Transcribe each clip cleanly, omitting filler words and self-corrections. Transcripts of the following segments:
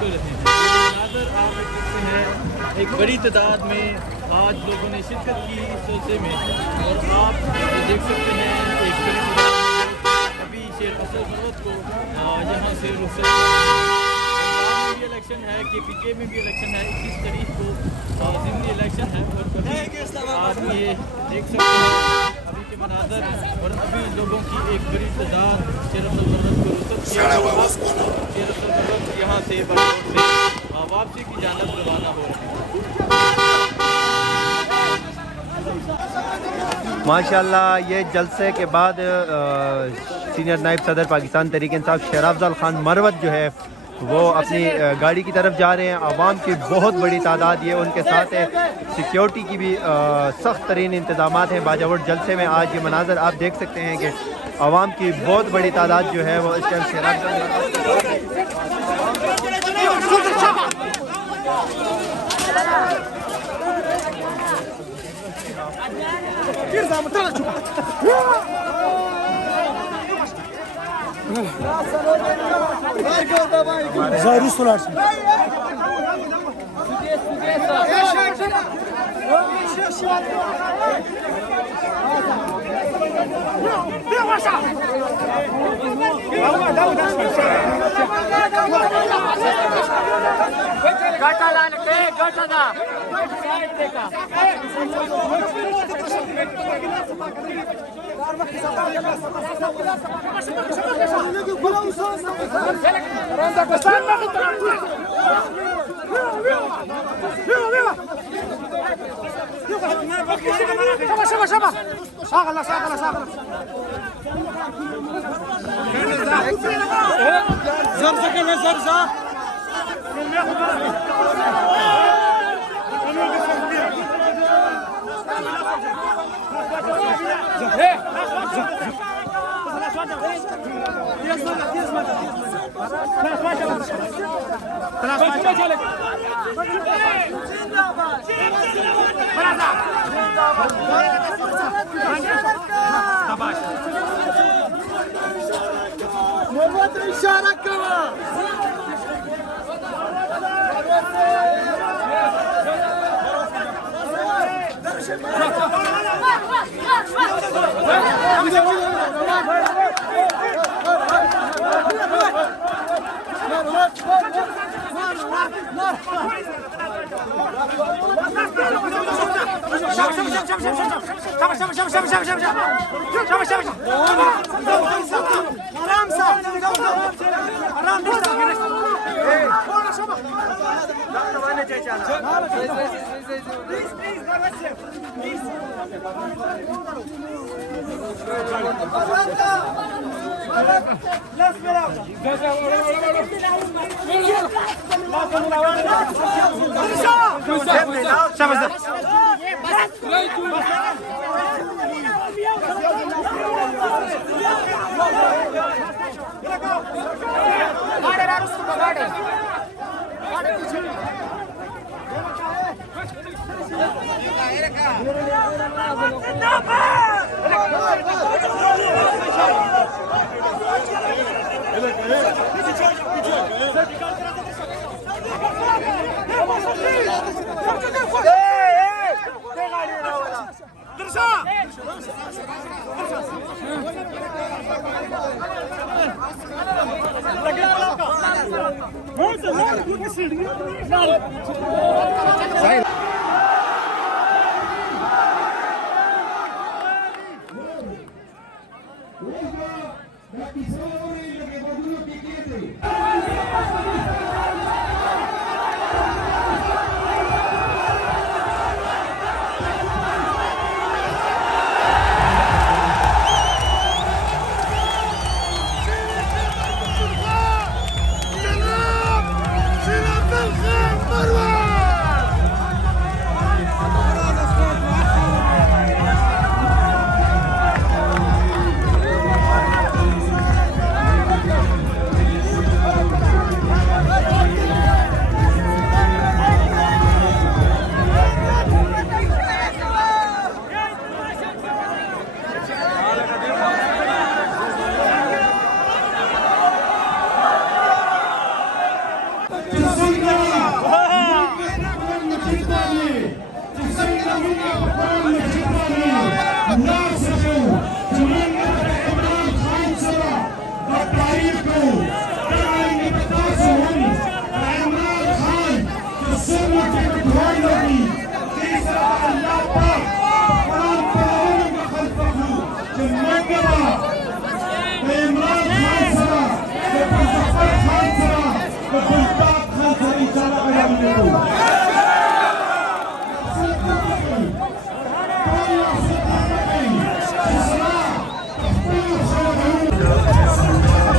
को रहे हैं। नाज़र आप देख सकते हैं एक बड़ी तादाद में आज लोगों ने शिरकत की इस जलसे में, और आप देख सकते हैं एक बड़ी तादाद में अभी शेर फसल फरोत को यहाँ से रुखसत भी इलेक्शन है, KPK में भी इलेक्शन है, 21 तारीख को ज़िमनी इलेक्शन है। और कभी आप ये देख सकते हैं अभी के मनाज़र, और अभी लोगों की एक बड़ी तादाद शेर अफजल फरोत को रुखसत किया। शेर अफजल फरोत यहाँ से वापसी की जानब रवाना हो रहे हैं। माशाल्लाह ये जलसे के बाद सीनियर नायब सदर पाकिस्तान तहरीक इंसाफ शेर अफजल खान मरवत जो है वो अपनी गाड़ी की तरफ जा रहे हैं। आवाम की बहुत बड़ी तादाद ये उनके साथ है, सिक्योरिटी की भी सख्त तरीन इंतजाम हैं। बाजावट जलसे में आज ये मनाजर आप देख सकते हैं कि आवाम की बहुत बड़ी तादाद जो है वो इस टाइम शेर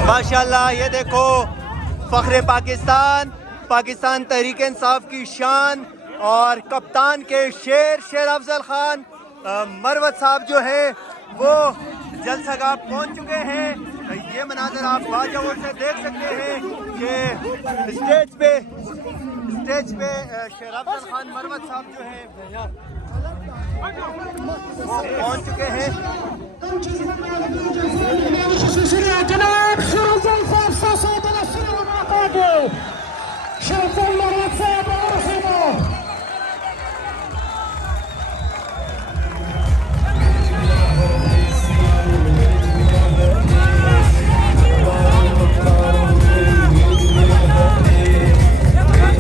माशाल्लाह ये देखो फ़ख्र पाकिस्तान, पाकिस्तान तहरीक इंसाफ की शान और कप्तान के शेर अफजल खान मरवत साहब जो है वो जलसगाह पहुंच चुके हैं। ये मनाजर आप बाजों से देख सकते हैं कि स्टेज पे शेर अफजल खान मरवत साहब जो है वो पहुंच चुके हैं। जनाब शेर अफजल साहब 700 शेर